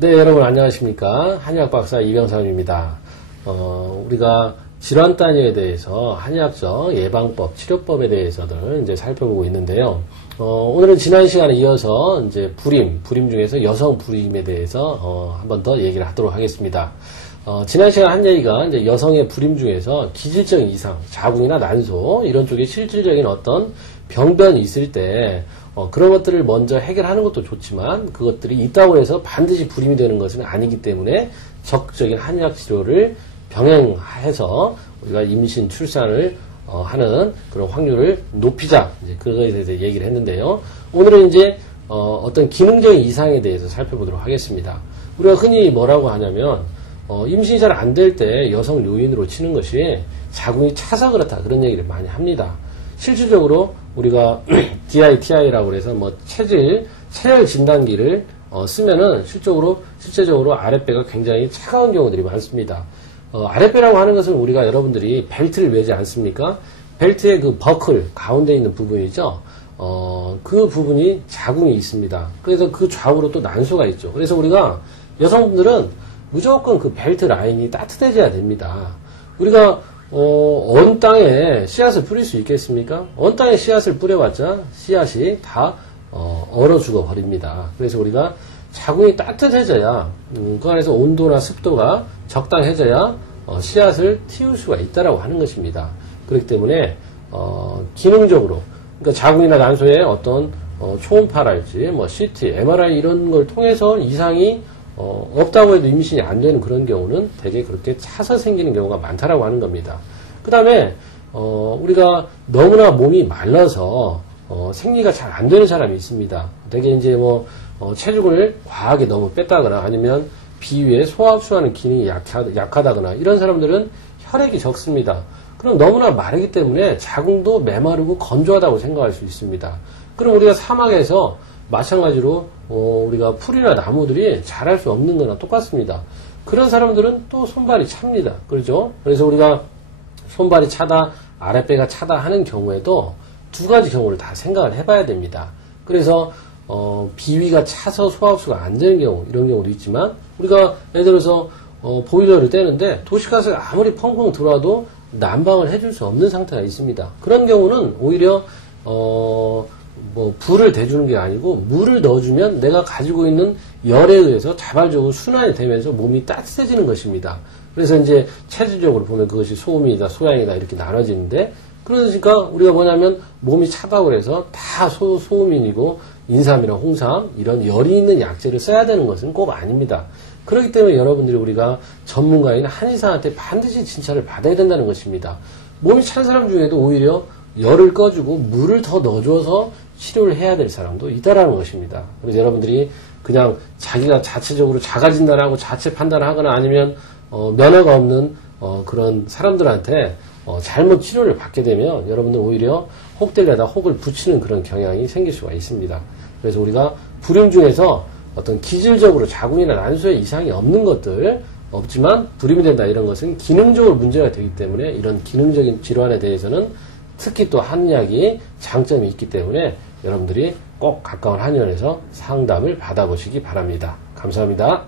네, 여러분 안녕하십니까. 한의학 박사 이병삼입니다. 우리가 질환 단위에 대해서 한의학적 예방법, 치료법에 대해서들 이제 살펴보고 있는데요. 오늘은 지난 시간에 이어서 이제 불임 중에서 여성 불임에 대해서 한 번 더 얘기를 하도록 하겠습니다. 지난 시간 한 얘기가 이제 여성의 불임 중에서 기질적인 이상, 자궁이나 난소 이런 쪽에 실질적인 어떤 병변이 있을 때 그런 것들을 먼저 해결하는 것도 좋지만 그것들이 있다고 해서 반드시 불임이 되는 것은 아니기 때문에 적극적인 한의학 치료를 병행해서 우리가 임신, 출산을 하는 그런 확률을 높이자. 이제 그거에 대해서 얘기를 했는데요. 오늘은 이제 어떤 기능적인 이상에 대해서 살펴보도록 하겠습니다. 우리가 흔히 뭐라고 하냐면 임신이 잘 안 될 때 여성 요인으로 치는 것이 자궁이 차서 그렇다 그런 얘기를 많이 합니다. 실질적으로 우리가 DITI라고 해서 뭐 체열 진단기를 쓰면은 실제적으로 아랫배가 굉장히 차가운 경우들이 많습니다. 아랫배라고 하는 것은 우리가 여러분들이 벨트를 매지 않습니까? 벨트의 그 버클 가운데 있는 부분이죠. 그 부분이 자궁이 있습니다. 그래서 그 좌우로 또 난소가 있죠. 그래서 우리가 여성분들은 무조건 그 벨트 라인이 따뜻해져야 됩니다. 우리가 언 땅에 씨앗을 뿌릴 수 있겠습니까? 언 땅에 씨앗을 뿌려봤자 씨앗이 다 얼어 죽어 버립니다. 그래서 우리가 자궁이 따뜻해져야 그 안에서 온도나 습도가 적당해져야 씨앗을 틔울 수가 있다라고 하는 것입니다. 그렇기 때문에 기능적으로 그러니까 자궁이나 난소에 어떤 초음파랄지 뭐 CT, MRI 이런 걸 통해서 이상이 없다고 해도 임신이 안 되는 그런 경우는 되게 그렇게 차서 생기는 경우가 많다라고 하는 겁니다. 그 다음에 우리가 너무나 몸이 말라서 생리가 잘 안 되는 사람이 있습니다. 되게 이제 뭐 체중을 과하게 너무 뺐다거나 아니면 비위에 소화 흡수하는 기능이 약하다거나 이런 사람들은 혈액이 적습니다. 그럼 너무나 마르기 때문에 자궁도 메마르고 건조하다고 생각할 수 있습니다. 그럼 우리가 사막에서 마찬가지로 우리가 풀이나 나무들이 자랄 수 없는 거나 똑같습니다. 그런 사람들은 또 손발이 찹니다. 그렇죠? 그래서 우리가 손발이 차다, 아랫배가 차다 하는 경우에도 두 가지 경우를 다 생각을 해봐야 됩니다. 그래서 비위가 차서 소화흡수가 안 되는 경우, 이런 경우도 있지만 우리가 예를 들어서 보일러를 떼는데 도시가스가 아무리 펑펑 들어와도 난방을 해줄 수 없는 상태가 있습니다. 그런 경우는 오히려 불을 대주는 게 아니고 물을 넣어주면 내가 가지고 있는 열에 의해서 자발적으로 순환이 되면서 몸이 따뜻해지는 것입니다. 그래서 이제 체질적으로 보면 그것이 소음이다, 소양이다 이렇게 나눠지는데 그러니까 우리가 뭐냐면 몸이 차다고 해서 다 소음인이고 인삼이나 홍삼 이런 열이 있는 약재를 써야 되는 것은 꼭 아닙니다. 그렇기 때문에 여러분들이 우리가 전문가인 한의사한테 반드시 진찰을 받아야 된다는 것입니다. 몸이 찬 사람 중에도 오히려 열을 꺼주고 물을 더 넣어줘서 치료를 해야 될 사람도 있다라는 것입니다. 그래서 여러분들이 그냥 자기가 자체적으로 자가 진단하고 자체 판단하거나 아니면 면허가 없는 그런 사람들한테 잘못 치료를 받게 되면 여러분들 오히려 혹대려다 혹을 붙이는 그런 경향이 생길 수가 있습니다. 그래서 우리가 불임 중에서 어떤 기질적으로 자궁이나 난소에 이상이 없는 것들 없지만 불임이 된다 이런 것은 기능적으로 문제가 되기 때문에 이런 기능적인 질환에 대해서는 특히 또 한의학이 장점이 있기 때문에 여러분들이 꼭 가까운 한의원에서 상담을 받아보시기 바랍니다. 감사합니다.